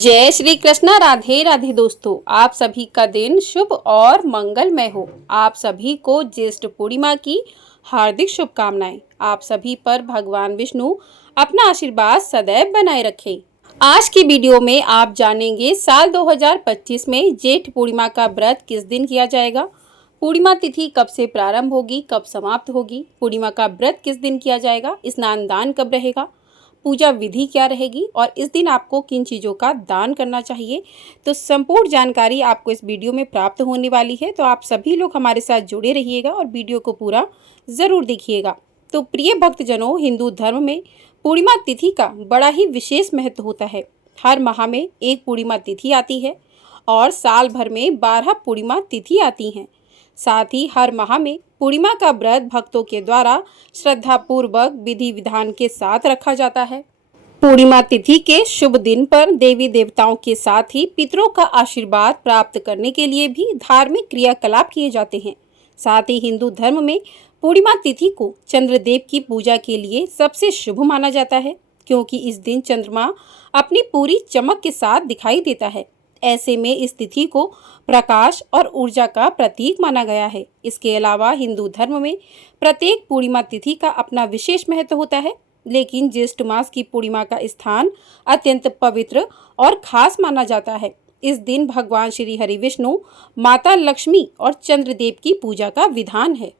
जय श्री कृष्णा। राधे राधे दोस्तों, आप सभी का दिन शुभ और मंगलमय हो। आप सभी को ज्येष्ठ पूर्णिमा की हार्दिक शुभकामनाएं। आप सभी पर भगवान विष्णु अपना आशीर्वाद सदैव बनाए रखें। आज की वीडियो में आप जानेंगे साल 2025 में जेठ पूर्णिमा का व्रत किस दिन किया जाएगा, पूर्णिमा तिथि कब से प्रारंभ होगी, कब समाप्त होगी, पूर्णिमा का व्रत किस दिन किया जाएगा, स्नान दान कब रहेगा, पूजा विधि क्या रहेगी और इस दिन आपको किन चीज़ों का दान करना चाहिए। तो संपूर्ण जानकारी आपको इस वीडियो में प्राप्त होने वाली है। तो आप सभी लोग हमारे साथ जुड़े रहिएगा और वीडियो को पूरा ज़रूर देखिएगा। तो प्रिय भक्तजनों, हिंदू धर्म में पूर्णिमा तिथि का बड़ा ही विशेष महत्व होता है। हर माह में एक पूर्णिमा तिथि आती है और साल भर में 12 पूर्णिमा तिथि आती हैं। साथ ही हर माह में पूर्णिमा का व्रत भक्तों के द्वारा श्रद्धा पूर्वक विधि विधान के साथ रखा जाता है। पूर्णिमा तिथि के शुभ दिन पर देवी देवताओं के साथ ही पितरों का आशीर्वाद प्राप्त करने के लिए भी धार्मिक क्रियाकलाप किए जाते हैं। साथ ही हिंदू धर्म में पूर्णिमा तिथि को चंद्रदेव की पूजा के लिए सबसे शुभ माना जाता है, क्योंकि इस दिन चंद्रमा अपनी पूरी चमक के साथ दिखाई देता है। ऐसे में इस तिथि को प्रकाश और ऊर्जा का प्रतीक माना गया है। इसके अलावा हिंदू धर्म में प्रत्येक पूर्णिमा तिथि का अपना विशेष महत्व होता है, लेकिन ज्येष्ठ मास की पूर्णिमा का स्थान अत्यंत पवित्र और खास माना जाता है। इस दिन भगवान श्री हरि विष्णु, माता लक्ष्मी और चंद्रदेव की पूजा का विधान है।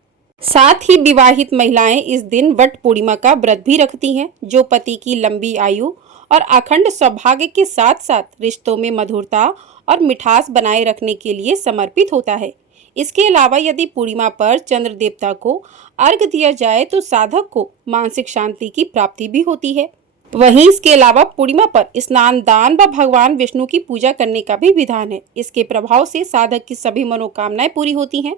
साथ ही विवाहित महिलाएं इस दिन वट पूर्णिमा का व्रत भी रखती हैं, जो पति की लंबी आयु और अखंड सौभाग्य के साथ साथ रिश्तों में मधुरता और मिठास बनाए रखने के लिए समर्पित होता है। इसके अलावा यदि पूर्णिमा पर चंद्र देवता को अर्घ्य दिया जाए तो साधक को मानसिक शांति की प्राप्ति भी होती है। वहीं इसके अलावा पूर्णिमा पर स्नान दान व भगवान विष्णु की पूजा करने का भी विधान है। इसके प्रभाव से साधक की सभी मनोकामनाएं पूरी होती हैं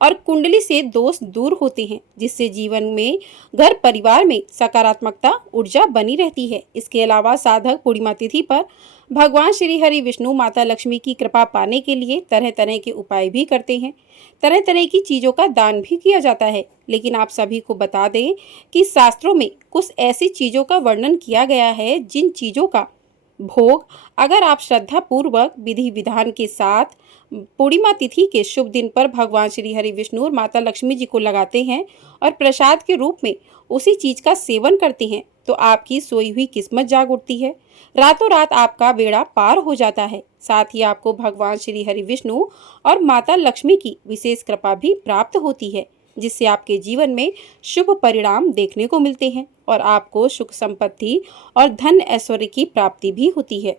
और कुंडली से दोष दूर होते हैं, जिससे जीवन में, घर परिवार में सकारात्मकता ऊर्जा बनी रहती है। इसके अलावा साधक पूर्णिमा तिथि पर भगवान श्री हरि विष्णु, माता लक्ष्मी की कृपा पाने के लिए तरह तरह के उपाय भी करते हैं। तरह तरह की चीज़ों का दान भी किया जाता है। लेकिन आप सभी को बता दें कि शास्त्रों में कुछ ऐसी चीज़ों का वर्णन किया गया है जिन चीज़ों का भोग अगर आप श्रद्धा पूर्वक विधि विधान के साथ पूर्णिमा तिथि के शुभ दिन पर भगवान श्री हरि विष्णु और माता लक्ष्मी जी को लगाते हैं और प्रसाद के रूप में उसी चीज का सेवन करते हैं, तो आपकी सोई हुई किस्मत जाग उठती है। रातों रात आपका बेड़ा पार हो जाता है। साथ ही आपको भगवान श्री हरि विष्णु और माता लक्ष्मी की विशेष कृपा भी प्राप्त होती है, जिससे आपके जीवन में शुभ परिणाम देखने को मिलते हैं और आपको सुख संपत्ति और धन ऐश्वर्य की प्राप्ति भी होती है।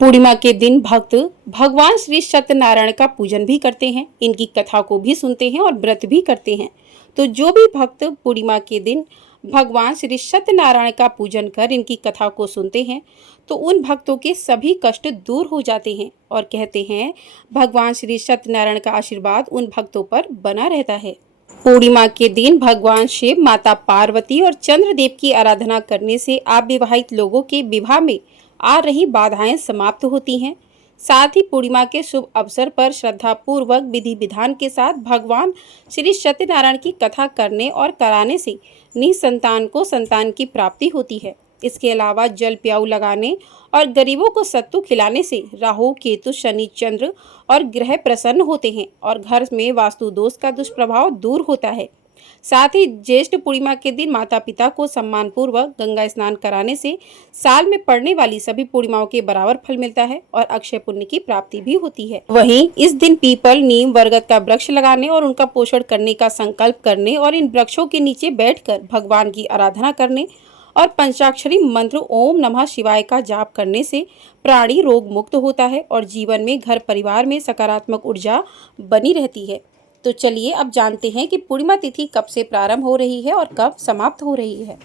पूर्णिमा के दिन भक्त भगवान श्री सत्यनारायण का पूजन भी करते हैं, इनकी कथा को भी सुनते हैं और व्रत भी करते हैं। तो जो भी भक्त पूर्णिमा के दिन भगवान श्री सत्यनारायण का पूजन कर इनकी कथा को सुनते हैं, तो उन भक्तों के सभी कष्ट दूर हो जाते हैं और कहते हैं भगवान श्री सत्यनारायण का आशीर्वाद उन भक्तों पर बना रहता है। पूर्णिमा के दिन भगवान शिव, माता पार्वती और चंद्रदेव की आराधना करने से अविवाहित लोगों के विवाह में आ रही बाधाएं समाप्त होती हैं। साथ ही पूर्णिमा के शुभ अवसर पर श्रद्धा पूर्वक विधि विधान के साथ भगवान श्री सत्यनारायण की कथा करने और कराने से निसंतान को संतान की प्राप्ति होती है। इसके अलावा जल प्याऊ लगाने और गरीबों को सत्तू खिलाने से राहु, केतु, शनि, चंद्र और ग्रह प्रसन्न होते हैं और घर में वास्तु दोष का दुष्प्रभाव दूर होता है। साथ ही ज्येष्ठ पूर्णिमा के दिन माता पिता को सम्मान पूर्वक गंगा स्नान कराने से साल में पड़ने वाली सभी पूर्णिमाओं के बराबर फल मिलता है और अक्षय पुण्य की प्राप्ति भी होती है। वहीं इस दिन पीपल, नीम, बरगद का वृक्ष लगाने और उनका पोषण करने का संकल्प करने और इन वृक्षों के नीचे बैठकर भगवान की आराधना करने और पंचाक्षरी मंत्र ओम नमः शिवाय का जाप करने से प्राणी रोग मुक्त होता है और जीवन में, घर परिवार में सकारात्मक ऊर्जा बनी रहती है। तो चलिए अब जानते हैं कि पूर्णिमा तिथि कब से प्रारंभ हो रही है और कब समाप्त हो रही है।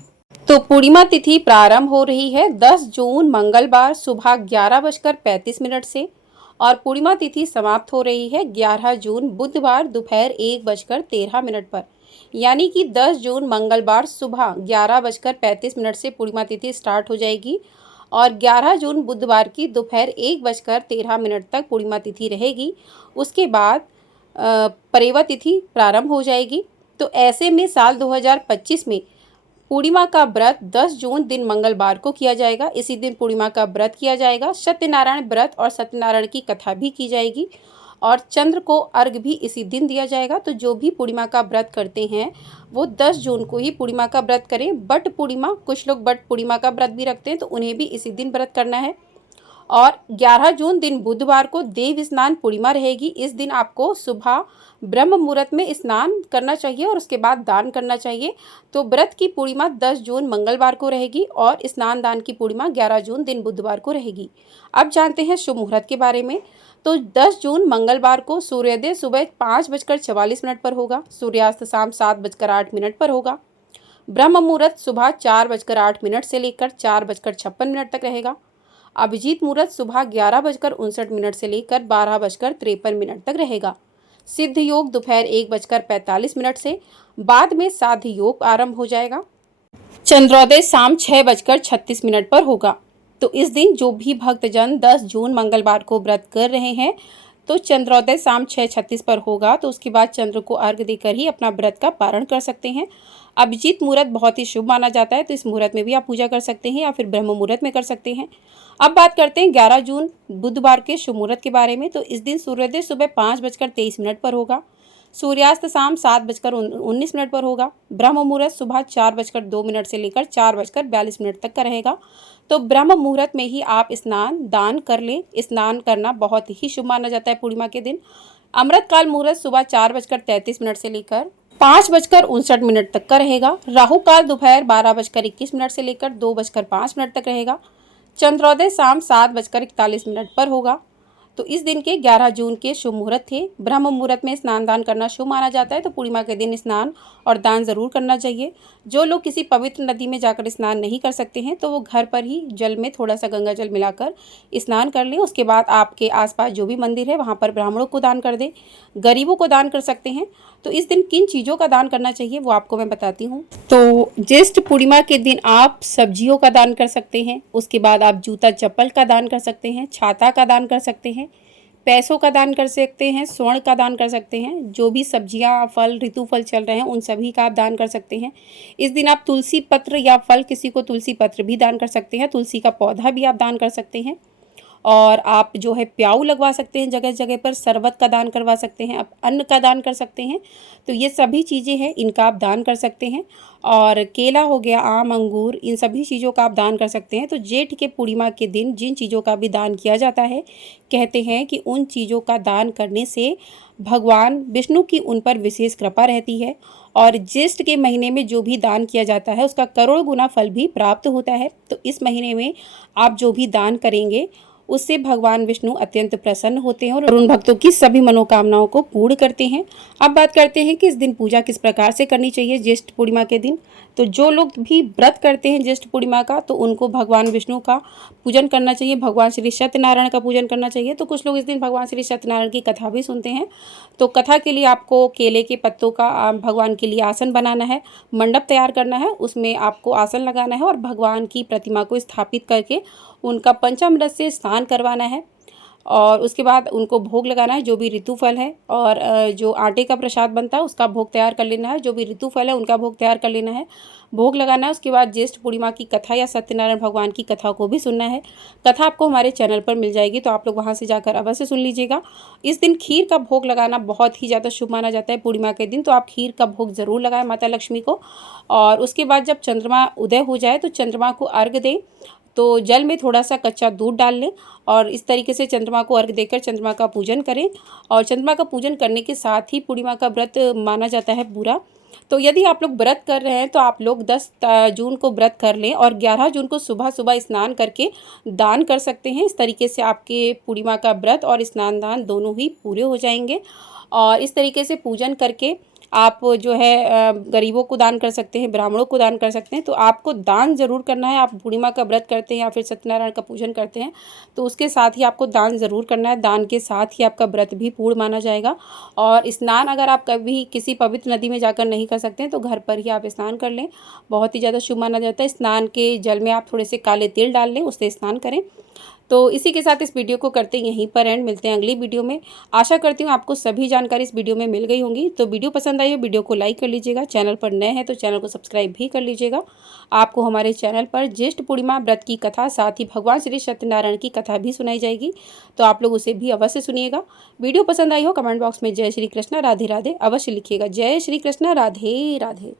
तो पूर्णिमा तिथि प्रारंभ हो रही है 10 जून मंगलवार सुबह 11:35 से और पूर्णिमा तिथि समाप्त हो रही है 11 जून बुधवार दोपहर 1:13 पर। यानी कि 10 जून मंगलवार सुबह 11:35 से पूर्णिमा तिथि स्टार्ट हो जाएगी और 11 जून बुधवार की दोपहर 1:13 तक पूर्णिमा तिथि रहेगी। उसके बाद परेवा तिथि प्रारंभ हो जाएगी। तो ऐसे में साल 2025 में पूर्णिमा का व्रत 10 जून दिन मंगलवार को किया जाएगा। इसी दिन पूर्णिमा का व्रत किया जाएगा। सत्यनारायण व्रत और सत्यनारायण की कथा भी की जाएगी और चंद्र को अर्घ भी इसी दिन दिया जाएगा। तो जो भी पूर्णिमा का व्रत करते हैं वो 10 जून को ही पूर्णिमा का व्रत करें। बट पूर्णिमा, कुछ लोग बट पूर्णिमा का व्रत भी रखते हैं तो उन्हें भी इसी दिन व्रत करना है। और 11 जून दिन बुधवार को देव स्नान पूर्णिमा रहेगी। इस दिन आपको सुबह ब्रह्म मुहूर्त में स्नान करना चाहिए और उसके बाद दान करना चाहिए। तो व्रत की पूर्णिमा 10 जून मंगलवार को रहेगी और स्नान दान की पूर्णिमा 11 जून दिन बुधवार को रहेगी। अब जानते हैं शुभ मुहूर्त के बारे में। तो 10 जून मंगलवार को सूर्योदय सुबह 5:44 पर होगा। सूर्यास्त शाम 7:08 पर होगा। ब्रह्म मुहूर्त सुबह 4:08 से लेकर 4:56 तक रहेगा। अभिजीत मुहूर्त सुबह 11:59 से लेकर 12:53 तक रहेगा। सिद्ध योग दोपहर 1:45 से बाद में साध्य योग आरंभ हो जाएगा। चंद्रोदय शाम 6:36 पर होगा। तो इस दिन जो भी भक्तजन 10 जून मंगलवार को व्रत कर रहे हैं तो चंद्रोदय शाम 6:36 पर होगा। तो उसके बाद चंद्र को अर्घ्य देकर ही अपना व्रत का पारण कर सकते हैं। अभिजीत मुहूर्त बहुत ही शुभ माना जाता है, तो इस मुहूर्त में भी आप पूजा कर सकते हैं या फिर ब्रह्म मुहूर्त में कर सकते हैं। अब बात करते हैं 11 जून बुधवार के शुभ मुहूर्त के बारे में। तो इस दिन सूर्योदय सुबह 5:23 पर होगा। सूर्यास्त शाम 7:19 पर होगा। ब्रह्म मुहूर्त सुबह 4:02 से लेकर 4:42 तक का रहेगा। तो ब्रह्म मुहूर्त में ही आप स्नान दान कर लें। स्नान करना बहुत ही शुभ माना जाता है पूर्णिमा के दिन। अमृतकाल मुहूर्त सुबह 4:33 से लेकर 5:59 तक का रहेगा। राहु काल दोपहर 12:21 से लेकर 2:05 तक रहेगा। चंद्रोदय शाम 7:41 पर होगा। तो इस दिन के 11 जून के शुभ मुहूर्त थे। ब्रह्म मुहूर्त में स्नान दान करना शुभ माना जाता है, तो पूर्णिमा के दिन स्नान और दान ज़रूर करना चाहिए। जो लोग किसी पवित्र नदी में जाकर स्नान नहीं कर सकते हैं तो वो घर पर ही जल में थोड़ा सा गंगा जल मिलाकर स्नान कर लें। उसके बाद आपके आसपास जो भी मंदिर है वहाँ पर ब्राह्मणों को दान कर दें, गरीबों को दान कर सकते हैं। तो इस दिन किन चीज़ों का दान करना चाहिए वो आपको मैं बताती हूँ। तो ज्येष्ठ पूर्णिमा के दिन आप सब्जियों का दान कर सकते हैं। उसके बाद आप जूता चप्पल का दान कर सकते हैं, छाता का दान कर सकते हैं, पैसों का दान कर सकते हैं, स्वर्ण का दान कर सकते हैं। जो भी सब्जियां, फल, ऋतु फल चल रहे हैं उन सभी का आप दान कर सकते हैं। इस दिन आप तुलसी पत्र या फल, किसी को तुलसी पत्र भी दान कर सकते हैं। तुलसी का पौधा भी आप दान कर सकते हैं। और आप जो है प्याऊ लगवा सकते हैं जगह जगह पर, शरबत का दान करवा सकते हैं, आप अन्न का दान कर सकते हैं। तो ये सभी चीज़ें हैं, इनका आप दान कर सकते हैं। और केला हो गया, आम, अंगूर, इन सभी चीज़ों का आप दान कर सकते हैं। तो जेठ के पूर्णिमा के दिन जिन चीज़ों का भी दान किया जाता है, कहते हैं कि उन चीज़ों का दान करने से भगवान विष्णु की उन पर विशेष कृपा रहती है। और ज्येष्ठ के महीने में जो भी दान किया जाता है उसका करोड़ गुना फल भी प्राप्त होता है। तो इस महीने में आप जो भी दान करेंगे उससे भगवान विष्णु अत्यंत प्रसन्न होते हैं और उन भक्तों की सभी मनोकामनाओं को पूर्ण करते हैं। अब बात करते हैं कि इस दिन पूजा किस प्रकार से करनी चाहिए ज्येष्ठ पूर्णिमा के दिन। तो जो लोग भी व्रत करते हैं ज्येष्ठ पूर्णिमा का तो उनको भगवान विष्णु का पूजन करना चाहिए, भगवान श्री सत्यनारायण का पूजन करना चाहिए। तो कुछ लोग इस दिन भगवान श्री सत्यनारायण की कथा भी सुनते हैं। तो कथा के लिए आपको केले के पत्तों का भगवान के लिए आसन बनाना है, मंडप तैयार करना है, उसमें आपको आसन लगाना है और भगवान की प्रतिमा को स्थापित करके उनका पंचामृत से स्नान करवाना है। और उसके बाद उनको भोग लगाना है, जो भी ऋतु फल है। और जो आटे का प्रसाद बनता है उसका भोग तैयार कर लेना है, जो भी ऋतु फल है उनका भोग तैयार कर लेना है, भोग लगाना है। उसके बाद ज्येष्ठ पूर्णिमा की कथा या सत्यनारायण भगवान की कथा को भी सुनना है। कथा आपको हमारे चैनल पर मिल जाएगी, तो आप लोग वहाँ से जाकर अवश्य सुन लीजिएगा। इस दिन खीर का भोग लगाना बहुत ही ज़्यादा शुभ माना जाता है पूर्णिमा के दिन, तो आप खीर का भोग ज़रूर लगाएं माता लक्ष्मी को। और उसके बाद जब चंद्रमा उदय हो जाए तो चंद्रमा को अर्घ्य दें। तो जल में थोड़ा सा कच्चा दूध डाल लें और इस तरीके से चंद्रमा को अर्घ्य देकर चंद्रमा का पूजन करें। और चंद्रमा का पूजन करने के साथ ही पूर्णिमा का व्रत माना जाता है पूरा। तो यदि आप लोग व्रत कर रहे हैं तो आप लोग 10 जून को व्रत कर लें और 11 जून को सुबह सुबह स्नान करके दान कर सकते हैं। इस तरीके से आपके पूर्णिमा का व्रत और स्नान दान दोनों ही पूरे हो जाएंगे। और इस तरीके से पूजन करके आप जो है गरीबों को दान कर सकते हैं, ब्राह्मणों को दान कर सकते हैं। तो आपको दान ज़रूर करना है। आप पूर्णिमा का व्रत करते हैं या फिर सत्यनारायण का पूजन करते हैं तो उसके साथ ही आपको दान ज़रूर करना है। दान के साथ ही आपका व्रत भी पूर्ण माना जाएगा। और स्नान अगर आप कभी किसी पवित्र नदी में जाकर नहीं कर सकते हैं तो घर पर ही आप स्नान कर लें, बहुत ही ज़्यादा शुभ माना जाता है। स्नान के जल में आप थोड़े से काले तिल डाल लें, उससे स्नान करें। तो इसी के साथ इस वीडियो को करते हैं यहीं पर एंड। मिलते हैं अगली वीडियो में। आशा करती हूँ आपको सभी जानकारी इस वीडियो में मिल गई होंगी। तो वीडियो पसंद आई हो वीडियो को लाइक कर लीजिएगा, चैनल पर नए हैं तो चैनल को सब्सक्राइब भी कर लीजिएगा। आपको हमारे चैनल पर ज्येष्ठ पूर्णिमा व्रत की कथा, साथ ही भगवान श्री सत्यनारायण की कथा भी सुनाई जाएगी, तो आप लोग उसे भी अवश्य सुनिएगा। वीडियो पसंद आई हो कमेंट बॉक्स में जय श्री कृष्ण राधे राधे अवश्य लिखिएगा। जय श्री कृष्ण राधे राधे।